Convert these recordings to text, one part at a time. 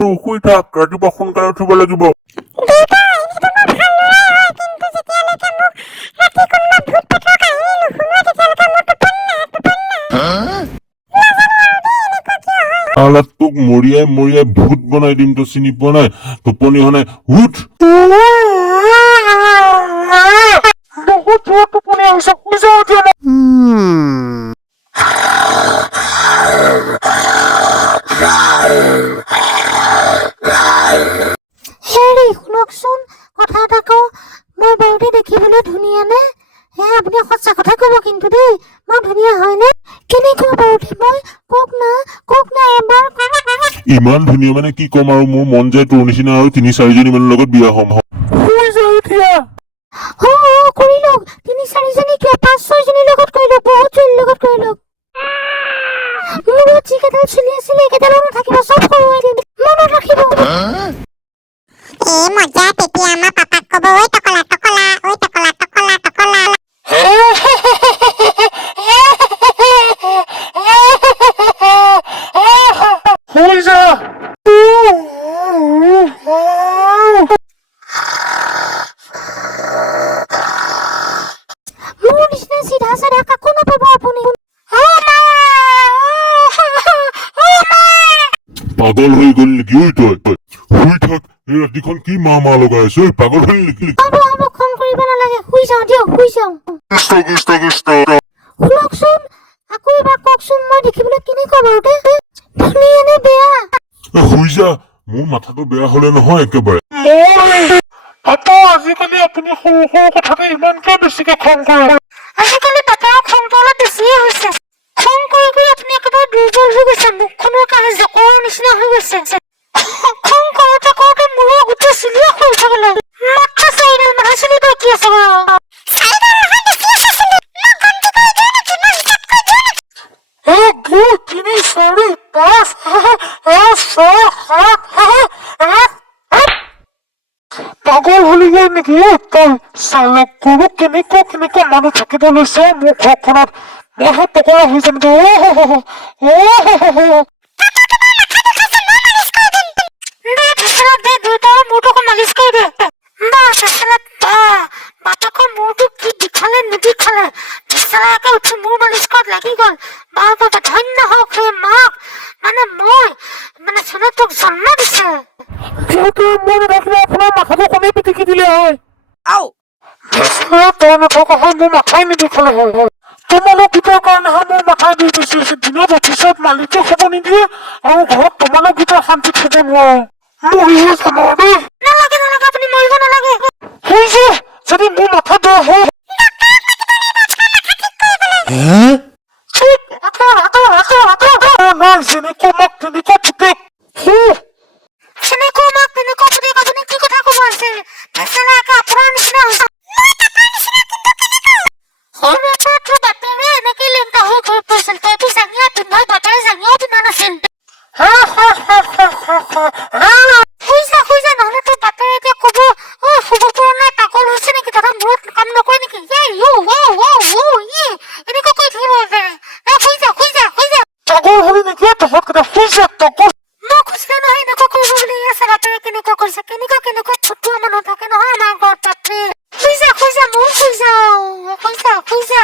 শুই থাক, ৰাতিপুৱা সোনকালে উঠিব লাগিব। তোক মৰিয়াই মৰিয়াই ভূত বনাই দিম, তই চিনি পোৱা নাই? টোপনি হোৱা নাই, উঠ। বহুত জোৰ টোপনি আহিছে, শুই যাওঁ এতিয়া। হেৰি শুনকচোন, কথা এটা কওঁ। মই বাৰুতে দেখিবলৈ ধুনীয়া নে? আপুনি সঁচা কথা ক'ব কিন্তু দেই, মই ধুনীয়া হয়নে? কেনেকুৱা বাৰুতে মই? কওক না এবাৰ। ইমান ধুনীয়া মানে কি ক'ম আৰু, মোৰ মন যায় তোৰ নিচিনা আৰু ৩-৪জনী মানৰ লগত বিয়া হ'ম। শুই যাওঁ এতিয়া। কৰি লওক। ৩-৪জনী কিয়, ৫-৬জনীৰ লগত কৰি লওক, বহুত জনীৰ লগত কৰি লওক। মূৰত যিকেইডাল চুলি আছিলে এইকেইডালো নাথাকিব, চব সৰুৱাই দিম, মনত ৰাখিব। মজা, তেতিয়া আমাৰ পাপাক ক'ব, ঐ টকলা টকলা, ঐ টকলা টকলা টকলা। শুই যা। মোৰ নিচিনা চিধা চাধা কাকো নাপাব আপুনি। পাগল হৈ গ'ল নেকি ঐ তই? শুই থাক, এই ৰাতিখন কি মা লগাই আছ? পাগল হ'ল নেকি? হ'ব খং কৰিব নালাগে, শুই যাওঁ দিয়ক, শুই যাওঁ। শুনকচোন, আকৌ এবাৰ কওকচোন, মই দেখিবলৈ কেনেকুৱা বাৰুতে? ধুনীয়া নে বেয়া? শুই যা, মোৰ মাথাটো বেয়া হলে নহয় একেবাৰে। আজিকালি আপুনি সৰু সৰু কথাতে ইমান কিয় বেছিকে খং কৰে? আজিকালি পাপাৰ খংটো অলপ বেছিয়ে হৈছে। খং কৰি কৰি আপুনি একেবাৰে দুৰ্বল হৈ গৈছে, মুখখনৰ কাৰণে জকৰৰ নিচিনা হৈ গৈছে। খং কৰোতে কৰোতে মূৰৰ গোটেই চুলিয়ে সৰি থাকিলে। মাত্ৰ ৪ডাল মাথা চুলি বাকী আছে বাৰু। ৪ডাল নহয়, বেছিয়ে খাইছিলো। মই গন্তি কৰি দিওঁ নেকি? মই হিচাপ কৰি দিওঁ নেকি? ১, ২, ৩, ৪, ৫, ৬, ৭, ৮। পাগল হলি গৈ নেকি তই? চালক গৰু কেনেকুৱা মানুহ থাকিব লৈছে মোৰ ঘৰখনত। মইহে টকলা হৈ যাম দে। মূৰটোকো মালিচ কৰি দে। বাটকৰ মূৰটো কি বিষালে নিবিষালে, বিচনাকে উঠি মূৰ মালিচ কৰাত লাগি গ'ল। বাবা ধন্য হওক সেই মাক, মই চনে তোক জন্ম দিছে। মই নাথাকিলে আপোনাৰ মাথাটো কমেই পিটিকি দিলে হয়। তই নথকা হয় মোৰ মাথাই নিবিষালে হয়। তোমালোক গীতৰ কাৰণেহে মোৰ মাথাই বিষ বেছি হৈছে। দিনত অফিচত মালিকে শুব নিদিয়ে আৰু ঘৰত তোমালোক গীতৰ শান্তিত শুব নোৱাৰো। মৰিহে যাম আৰু দেই। নালাগে আপুনি মৰিব নালাগে। শুই যা, যদি মোৰ মাথা বেয়া হয়। যেনেকুৱা মাক তেনেকুৱা পুতেক। সেনেকুৱা মাক তেনেকুৱা পুতেক, আপুনি কি কথা ক'ব আছে? বেচেৰাকে আপোনাৰ নিচিনা হৈছে। সৰুৰে পৰা তোৰ বাপেৰে এনেকেই লেংটা হৈ ঘূৰি ফুৰিছিল, তইতো জাঙিয়া পিন্ধা, বাপেৰে জাঙিয়াও পিন্ধা নাছিল। শুই যা, নহ'লে তোৰ বাপেৰে এতিয়া ক'ব, শুব পৰা নাই, পাগল হৈছে নেকি, তহঁতৰ মূৰত কাম নকৰে নেকি? এনেকুৱা কৈ থাকিব বাপেৰে। শুই যা। পাগল হলি নেকি তহঁতকেইটা? শুই যা পাগল। মই কৈছিলো নহয় এনেকুৱা কৰিব বুলি। আছে বাপেৰে কেনেকুৱা কৰিছে, কেনেকুৱা ফটুৱা মানুহ থাকে নহয় আমাৰ ঘৰত বাপৰে। শুই যা, ময়ো শুই যাওঁ। শুই যা।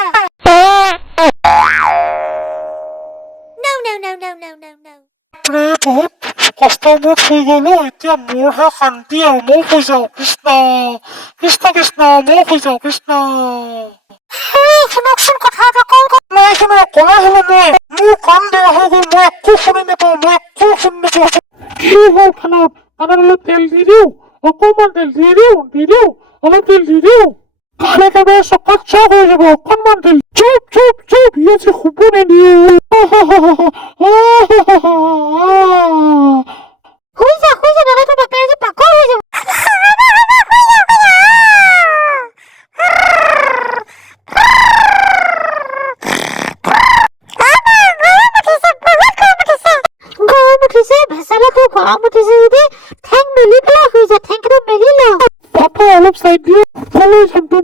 No. বহুত কষ্টৰ মূৰত শুই গলো, এতিয়া মোৰহে শান্তি আৰু। ময়ো শুই যাওঁ। কৃষ্ণ, ময়ো শুই যাওঁ। কৃষ্ণ। শুনকচোন, কথা এটা কওঁ। নাই শুনা, কলা হলো মই। মোৰ কাণ বেয়া হৈ গ'ল, মই একো শুনি নাপাওঁ। কি হ'ল খানাত? অলপ তেল দি দিওঁ, অকণমান তেল দি দিওঁ, অলপ তেল দি দিওঁ। কাণ একেবাৰে চকাত চক হৈ যাব। অকণমান তেল। চুপ, ইয়াত যে শুব নিদিয়ে। শুই যা, নহ'লে তোৰ বাপেৰে যে পাগল হৈ যাব। গৰম উঠিছে, ভেচালা তোৰ গৰম উঠিছে যদি ঠেং মেলি পেলাই শুই যা, ঠেংকেইটা মেলি ল। পাপা অলপ চাই দিয়ে,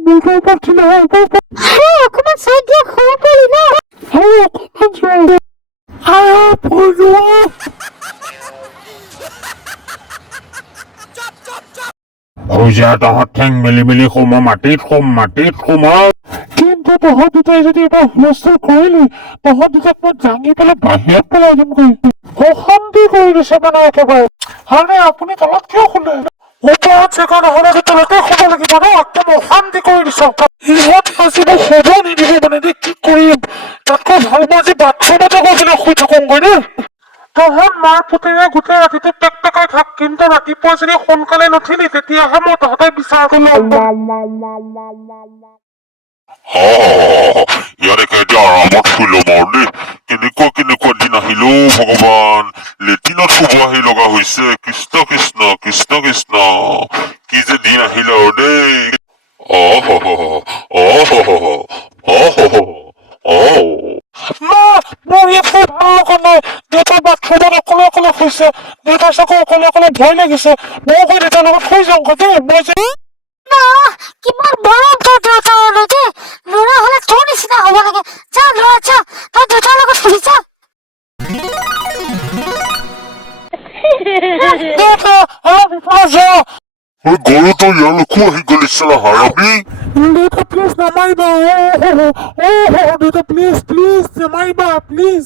মূৰটোৰ ওপৰত ঠিলে হয়। অকণমান চাই দিয়া, সৰু পোৱালি ন। অকণমান হৈ যা তহঁত ঠেং মেলি মেলি সোমা মাটিত সোমা কিন্তু তহঁত দুটাই যদি এবাৰ হুলস্থুল কৰিলি তহঁত দুটাক মই দাঙি পেলাই বাহিৰত পেলাই দিমগৈ অশান্তি কৰি দিছে মানে একেবাৰে আৰে আপুনি তলত কিয় শুনে ওপৰত জেগা নহ'লে তলতে শুব লাগিব ন একদম অশান্তি কৰি দিছ ইহঁত আজি মোক শুব নিদিব মানে দেই কি কৰিম তাতকৈ ভাল মই আজি বাথৰুমতে গৈ পেলাই শুই থাকোঁগৈ দেই তহঁত মাৰ পুতেৰে গোটেই ৰাতিটো টেকটেকাই থাক কিন্তু ৰাতিপুৱা যদি সোনকালে নুঠিলি তেতিয়াহে মই তহঁতে বিচাৰটো ল'ম ইয়াৰে এতিয়া আৰামত শুই ল'ম আৰু দেই কেনেকুৱা দিন আহিল ভগৱান লেট্ৰিনত শুব আহি লগা হৈছে কৃষ্ণ কৃষ্ণ কৃষ্ণ কৃষ্ণ কি যে দিন আহিল আৰু দেই মা মোৰ ইয়াত ভাল লগা নাই দেউতাৰ বাথৰুমত অকলে অকলে শুইছে দেউতাৰ চাগে অকলে অকলে ভয় লাগিছে মই গৈ দেউতাৰ লগত শুই যাওঁগৈ দেই মই যে কিমান মৰম তোৰ দেউতালৈ দেই ল'ৰা হ'লে তোৰ নিচিনা হ'ব লাগে যা ল'ৰা যা তই দেউতাৰ লগত শুই যা দেউতা অলপ ইফালে যোৱা গৰুটো ইয়ালৈকো আহি গ'ল চালা হাৰামি দেউতা প্লিজ নামাৰিবা দেউতা প্লিজ নামাৰিবা প্লিজ